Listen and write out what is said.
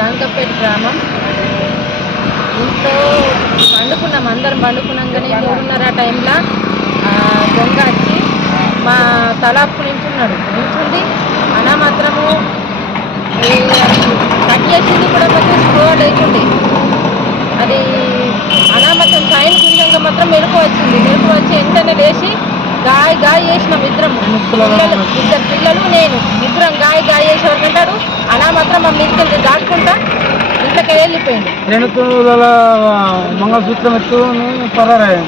జాంకపేట గ్రామం. ఇంట్లో అందరం పండుకున్నాగానే 3:30 టైంలో దొంగ వచ్చి మా తలాపు నించుండి మాత్రము కట్ చేసింది కూడా కొంచెం స్లో లేకుండే. అది మొత్తం సైన్ కింద మాత్రం మెరుపు వచ్చి వెంటనే లేచి గాయ చేసినాం. ఇద్దరు పిల్లలు నేను ఇద్దరం గాయ చేసేవారు. మాత్రం మా మీదకి దాటుకుంటా ఇంట్లోకి వెళ్ళిపోయింది. మంగళసూత్రం ఎత్తు పరారు